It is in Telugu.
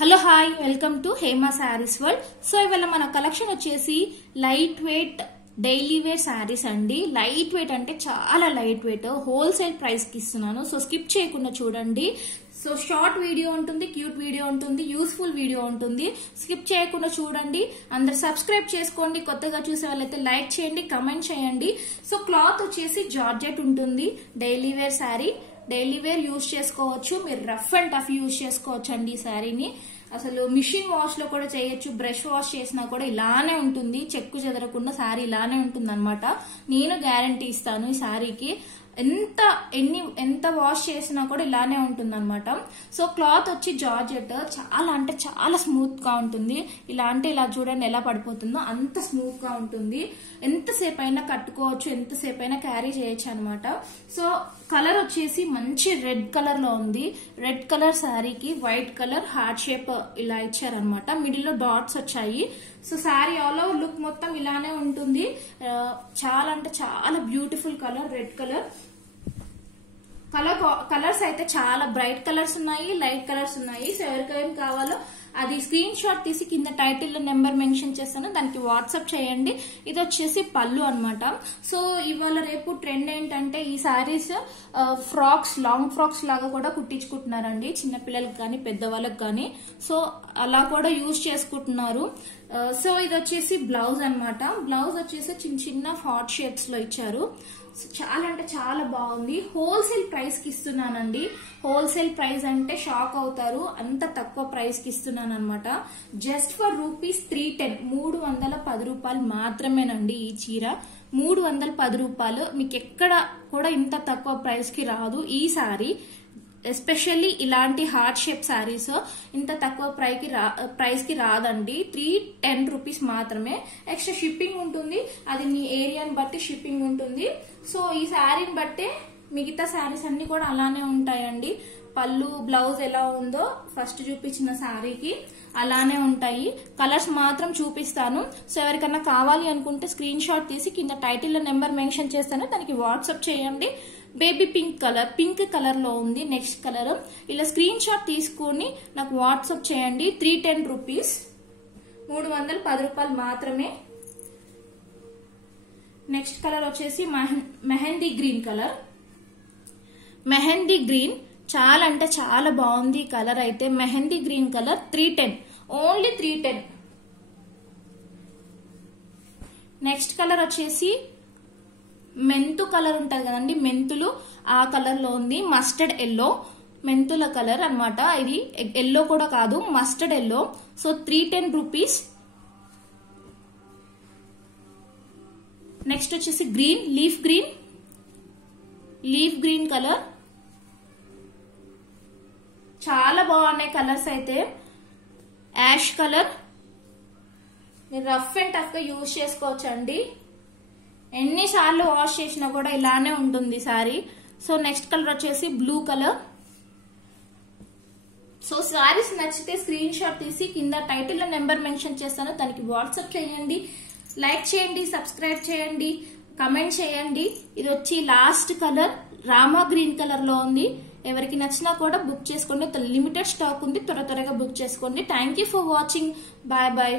Hello hi welcome to Hema Sarees world. So ఇవాళ మన కలెక్షన్ వచ్చేసి light weight daily wear sarees అండి. లైట్ వెయిట్ అంటే చాలా లైట్ వెయిట్, హోల్సేల్ ప్రైస్ కి ఇస్తున్నాను. సో స్కిప్ చేయకుండా చూడండి. సో షార్ట్ వీడియో ఉంటుంది, క్యూట్ వీడియో ఉంటుంది, యూస్ఫుల్ వీడియో ఉంటుంది. స్కిప్ చేయకుండా చూడండి. అందరు సబ్స్క్రైబ్ చేసుకోండి. కొత్తగా చూసే వాళ్ళైతే లైక్ చేయండి, కమెంట్ చేయండి. సో క్లాత్ వచ్చేసి జార్జెట్ ఉంటుంది. Daily wear sari, daily wear use చేసుకోవచ్చు. మీరు రఫ్ అండ్ టఫ్ యూజ్ చేసుకోవచ్చు అండి ఈ శారీని. అసలు మిషన్ వాష్ లో కూడా చేయొచ్చు, బ్రష్ వాష్ చేసినా కూడా ఇలానే ఉంటుంది. చెక్కు చెదరకుండా శారీ ఇలానే ఉంటుంది అనమాట. నేను గ్యారంటీ ఇస్తాను ఈ శారీకి. ఎంత వాష్ చేసినా కూడా ఇలానే ఉంటుంది అనమాట. సో క్లాత్ వచ్చి జార్జెట్, చాలా అంటే చాలా స్మూత్ గా ఉంటుంది. ఇలా చూడండి ఎలా పడిపోతుందో, అంత స్మూత్ గా ఉంటుంది. ఎంతసేపు అయినా కట్టుకోవచ్చు, ఎంతసేపు అయినా క్యారీ చేయొచ్చు అనమాట. సో కలర్ వచ్చేసి మంచి రెడ్ కలర్ లో ఉంది. రెడ్ కలర్ శారీకి వైట్ కలర్ హార్ట్ షేప్ ఇలా ఇచ్చారనమాట. మిడిల్ లో డాట్స్ వచ్చాయి. So sari all over look మొత్తం ఇలానే ఉంటుంది. చాలా అంటే చాలా beautiful colour, red colour. Colours అయితే చాలా బ్రైట్ కలర్స్ ఉన్నాయి, లైట్ కలర్స్ ఉన్నాయి. సో ఎవరికైనా కావాలో అది స్క్రీన్ షాట్ తీసి కింద టైటిల్ లో నెంబర్ మెన్షన్ చేస్తాను, దానికి వాట్సాప్ చేయండి. ఇది వచ్చేసి పళ్ళు అనమాట. సో ఇవాళ రేపు ట్రెండ్ ఏంటంటే ఈ శారీస్ ఫ్రాక్స్, లాంగ్ ఫ్రాక్స్ లాగా కూడా కుట్టించుకుంటున్నారండి. చిన్నపిల్లలకు కానీ పెద్దవాళ్ళకి కానీ. సో అలా కూడా యూజ్ చేసుకుంటున్నారు. సో ఇది వచ్చేసి బ్లౌజ్ అనమాట. బ్లౌజ్ వచ్చేసి చిన్న చిన్న హార్ట్ షేప్స్ లో ఇచ్చారు. చాలా అంటే చాలా బాగుంది. హోల్సేల్ ప్రైస్ కి ఇస్తున్నానండి. హోల్సేల్ ప్రైస్ అంటే షాక్ అవుతారు, అంత తక్కువ ప్రైస్ కి ఇస్తున్నాను అనమాట. జస్ట్ ఫర్ ₹310, 310 రూపాయలు మాత్రమేనండి ఈ చీర. 310 రూపాయలు. మీకు ఎక్కడ కూడా ఇంత తక్కువ ప్రైస్ కి రాదు ఈ సారీ. ఎస్పెషల్లీ ఇలాంటి హార్ట్ షేప్ శారీస్ ఇంత తక్కువ ప్రైస్ కి రాదండి. 310 రూపీస్ మాత్రమే. ఎక్స్ట్రా షిప్పింగ్ ఉంటుంది, అది మీ ఏరియాని బట్టి షిప్పింగ్ ఉంటుంది. సో ఈ శారీని బట్టే మిగతా శారీస్ అన్ని కూడా అలానే ఉంటాయండి. పళ్ళు, బ్లౌజ్ ఎలా ఉందో ఫస్ట్ చూపించిన శారీకి అలానే ఉంటాయి. కలర్స్ మాత్రం చూపిస్తాను. సో ఎవరికన్నా కావాలి అనుకుంటే స్క్రీన్ షాట్ తీసి కింద టైటిల్ లో నెంబర్ మెన్షన్ చేస్తాను, దానికి వాట్సాప్ చేయండి. బేబీ పింక్ కలర్ లో ఉంది నెక్స్ట్ కలర్. ఇలా స్క్రీన్ షాట్ తీసుకుని నాకు వాట్సాప్ చేయండి. 310 రూపీస్, 310 రూపాయలు మాత్రమే. నెక్స్ట్ కలర్ వచ్చేసి mehndi green colour. Mehndi green చాలా అంటే చాలా బాగుంది కలర్ అయితే. Mehndi green colour 310, only 310. Next colour వచ్చేసి మెంతు కలర్ ఉంటది కదండి, మెంతులు, ఆ కలర్ లో ఉంది. మస్టర్డ్ ఎల్లో, మెంతుల కలర్ అన్నమాట. ఇది ఎల్లో కూడా కాదు, mustard yellow. So 310 rupees. Next వచ్చేసి గ్రీన్, లీఫ్ గ్రీన్ కలర్. చాలా బాగున్నాయి కలర్స్ అయితే. Ash colour. మీరు రఫ్ అండ్ టఫ్ గా యూజ్ చేసుకోవచ్చు అండి. ఎన్నిసార్లు వాష్ చేసినా కూడా ఇలానే ఉంటుంది సారీ. సో నెక్స్ట్ కలర్ వచ్చేసి బ్లూ కలర్. సో సారీస్ నచ్చితే స్క్రీన్ షాట్ తీసి కింద టైటిల్ లో నెంబర్ మెన్షన్ చేస్తాను, దానికి వాట్సాప్ చేయండి. లైక్ చేయండి, సబ్స్క్రైబ్ చేయండి, కమెంట్ చేయండి. ఇది వచ్చి last colour Rama green colour లో ఉంది. ఎవరికి నచ్చినా కూడా బుక్ చేసుకోండి. లిమిటెడ్ స్టాక్ ఉంది, త్వరగా బుక్ చేసుకోండి. Thank you for watching. Bye bye.